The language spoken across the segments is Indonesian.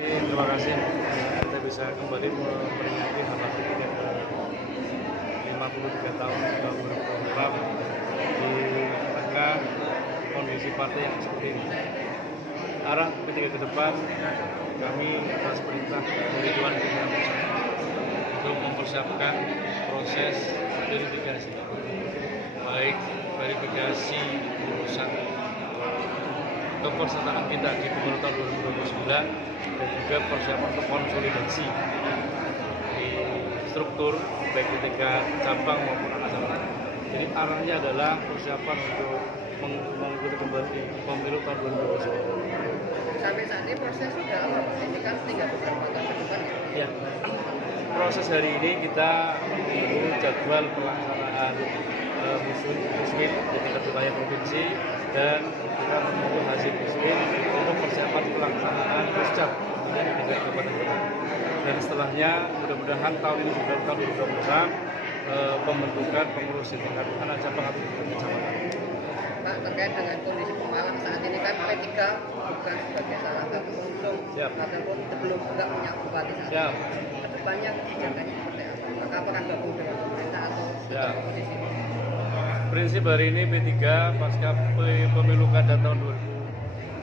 Terima kasih kita bisa kembali memperingati HUT ke 53 tahun 2024 di tengah kondisi partai yang seperti ini. Arah P3 ke depan, kami atas perintah dari Dewan Pimpinan Pusat untuk mempersiapkan proses verifikasi, baik verifikasi urusan kepesertaan kita di pemilu tahun 2029 dan juga persiapan untuk konsolidasi di struktur baik di tingkat cabang maupun anak cabang. Jadi arahnya adalah persiapan untuk mengikuti kembali pemilu tahun 2029. Sampai saat ini proses sudah apa? Ini kan tinggal beberapa tahun ke depan ya? Ya, proses hari ini kita menunggu jadwal pelaksanaan muslim di tingkat wilayah provinsi dan kita menunggu hasil muslim untuk persiapan pelaksanaan puskap di tingkat kabupaten kota. Dan setelahnya mudah-mudahan tahun ini juga tahun 2026 pembentukan pengurus di tingkat anak cabang atau tingkat kecamatan. Pak, terkait dengan kondisi Pemalang saat ini kan P3 bukan sebagai salah satu pengusung ataupun belum juga punya bupati saat ini. Kedepannya kebijakannya seperti apa? Apakah gabung dengan pemerintah atau oposisi? Prinsip hari ini P3 pasca pemilu kada tahun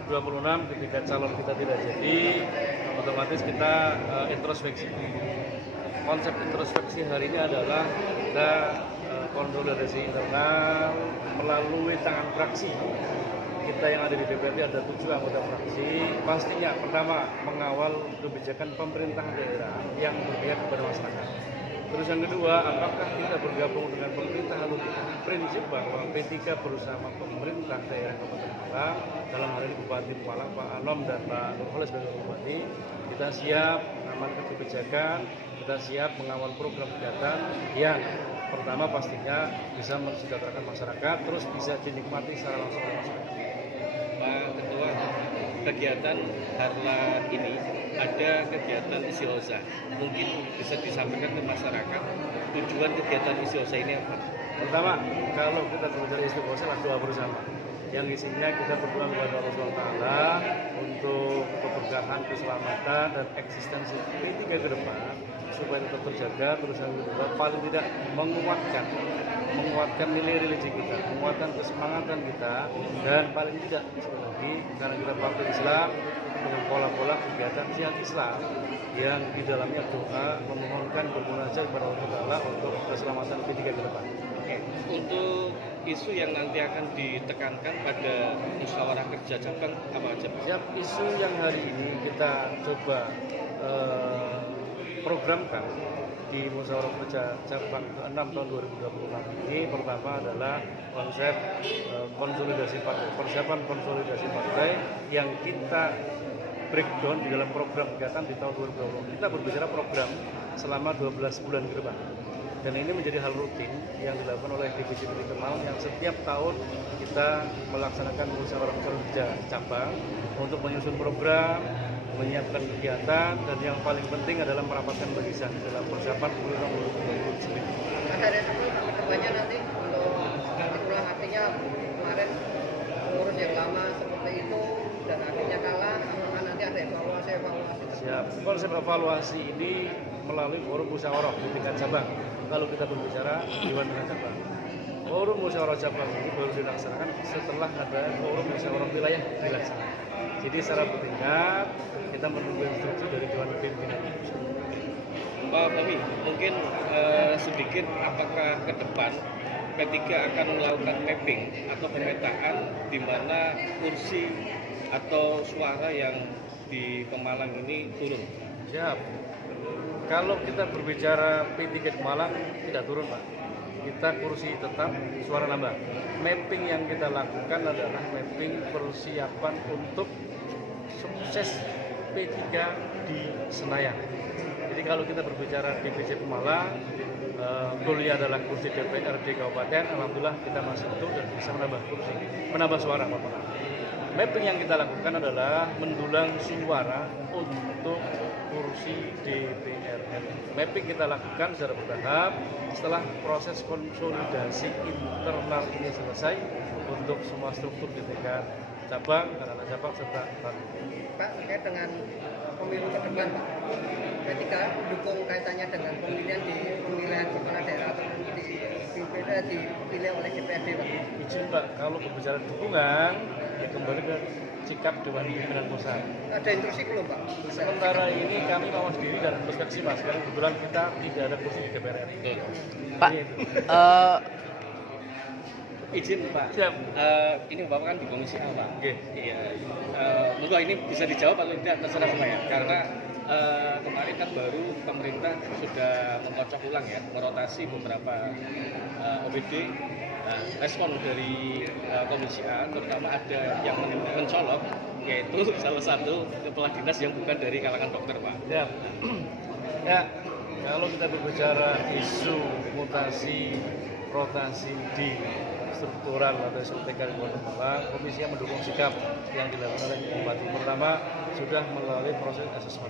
2026 ketika calon kita tidak jadi, otomatis kita introspeksi. Konsep introspeksi hari ini adalah kita konsolidasi internal melalui tangan fraksi. Kita yang ada di DPRD ada 7 anggota fraksi. Pastinya pertama mengawal kebijakan pemerintah daerah yang berpihak kepada masyarakat. Terus yang kedua, apakah kita bergabung dengan pemerintah lalu prinsip bahwa P3 bersama pemerintah daerah Kabupaten Malang, dalam hal ini Bupati Malang Pak Anom dan Pak Nurholis sebagai Bupati, kita siap mengamankan kebijakan, kita siap mengawal program kegiatan yang pertama pastinya bisa mensejahterakan masyarakat, terus bisa dinikmati secara langsung oleh masyarakat. Pak Ketua, kegiatan Harla ini ada kegiatan istighosah, mungkin bisa disampaikan ke masyarakat. Tujuan kegiatan istighosah ini apa? Pertama, kalau kita berbicara istighosah adalah doa bersama, yang isinya kita berdoa kepada Allah SWT untuk keberkahan, keselamatan dan eksistensi P3 ke depan supaya tetap terjaga. Terus yang kedua, paling tidak menguatkan nilai religi kita, menguatkan kesemangatan kita, dan paling tidak sekali lagi karena kita partai Islam dengan pola-pola kegiatan jihad Islam yang di dalamnya doa memohonkan bermunajat kepada Allah Taala untuk keselamatan P3 ke depan. Untuk isu yang nanti akan ditekankan pada musyawarah kerja cabang apa aja Pak? Siap, isu yang hari ini kita coba programkan di musyawarah kerja cabang ke-6 tahun 2026 ini, pertama adalah konsep konsolidasi partai, persiapan konsolidasi partai yang kita breakdown di dalam program kegiatan di tahun 2020. Kita berbicara program selama 12 bulan ke depan. Dan ini menjadi hal rutin yang dilakukan oleh DPC P3 Malang yang setiap tahun kita melaksanakan musyawarah kerja cabang untuk menyusun program, menyiapkan kegiatan, dan yang paling penting adalah merapatkan barisan dalam persiapan pemilu 2029. Ada reshuffle kedepannya nanti untuk ganti ulang, artinya kemarin pengurus yang lama seperti itu dan akhirnya kalah, apakah nanti ada evaluasi? Siap. Konsep evaluasi ini melalui forum musyawarah di tingkat cabang. Kalau kita berbicara Dewan Pimpinan Cabang, forum musyawarah cabang ini baru dilaksanakan setelah ada forum musyawarah wilayah dilaksanakan. Jadi secara bertingkat kita menunggu instruksi dari Dewan Pimpinan Pusat. Pak Fahmi, mungkin sedikit apakah ke depan P3 akan melakukan mapping atau pemetaan di mana kursi atau suara yang di Pemalang ini turun? Siap. Kalau kita berbicara P3 Malang tidak turun Pak. Kita kursi tetap, suara nambah. Mapping yang kita lakukan adalah mapping persiapan untuk sukses P3 di Senayan. Jadi kalau kita berbicara DPC Pemalang, goalnya adalah kursi DPRD Kabupaten. Alhamdulillah kita masih utuh dan bisa menambah kursi, menambah suara Pak. Mapping yang kita lakukan adalah mendulang suara untuk kursi DPR RI. Mapping kita lakukan secara bertahap setelah proses konsolidasi internal ini selesai untuk semua struktur di tingkat cabang, anak-anak cabang serta Bali. Pak, terkait dengan pemilu ke depan, Pak, P3 dukung kaitannya dengan pemilihan kepala daerah atau dipilih oleh DPRD, Pak. Izin Pak, kalau berbicara dukungan, ya kembali ke sikap Dewan Pimpinan Pusat. Ada instruksi belum, Pak? Sementara ini kami mawas diri dan introspeksi Mas, karena kebetulan kita tidak ada kursi di DPR RI. Pak, Izin Pak, Siap. ini Bapak kan di Komisi A Pak. Oke. Iya. Monggo ini bisa dijawab atau tidak terserah semua ya. Karena kemarin kan baru pemerintah sudah mengocok ulang ya, merotasi beberapa OPD. Nah, respon dari Komisi A terutama ada yang mencolok, yaitu salah satu kepala dinas yang bukan dari kalangan dokter Pak. Ya. Ya, kalau kita berbicara isu mutasi, rotasi di struktural atau SOTK di Kota Malang, komisi yang mendukung sikap yang dilakukan oleh Bupati. Pertama, sudah melalui proses asesmen.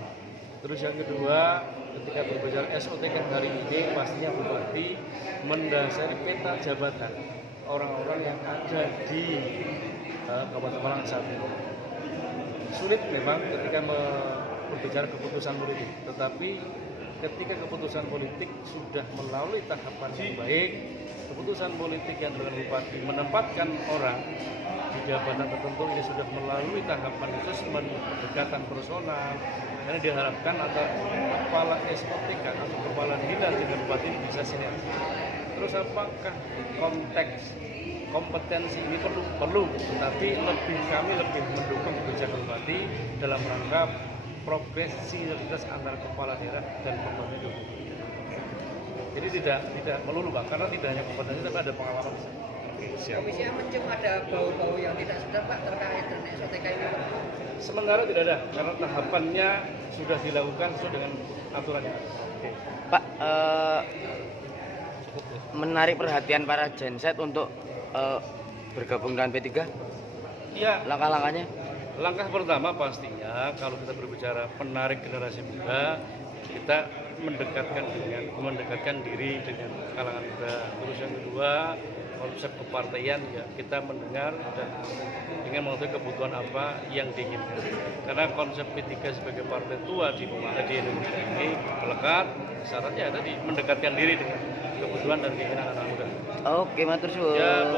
Terus yang kedua, ketika berbicara SOTK hari ini, pastinya Bupati mendasari peta jabatan orang-orang yang ada di Kabupaten Malang saat ini. Sulit memang ketika berbicara keputusan politik, tetapi ketika keputusan politik sudah melalui tahapan yang baik, keputusan politik yang dilakukan Bupati menempatkan orang di jabatan tertentu ini sudah melalui tahapan asesmen, pendekatan personal, karena diharapkan atau kepala SOTK atau kepala dinas dengan Bupati ini bisa sinergi. Terus apakah konteks kompetensi ini perlu, tetapi kami lebih mendukung kebijakan Bupati dalam rangka progresivitas antara kepala daerah dan pembantu. Jadi tidak melulu Pak, karena tidak hanya kompetensi tapi ada pengalaman. Komisi yang mencium ada bau-bau yang tidak sedap, Pak, terkait dengan SOTK ini, Pak. Sementara tidak ada, karena tahapannya sudah dilakukan sesuai dengan aturan yang ada. Oke. Pak, menarik perhatian para genset untuk bergabung dengan P3. Iya. Langkah-langkahnya? Langkah pertama pastinya kalau kita berbicara menarik generasi muda, kita mendekatkan diri dengan kalangan muda. Terus yang kedua, konsep kepartaian ya kita mendengar dan ingin mengetahui kebutuhan apa yang diinginkan. Karena konsep P3 sebagai partai tua di Indonesia ini melekat, syaratnya tadi mendekatkan diri dengan kebutuhan dan keinginan anak muda. Oke, matur suwun. Ya,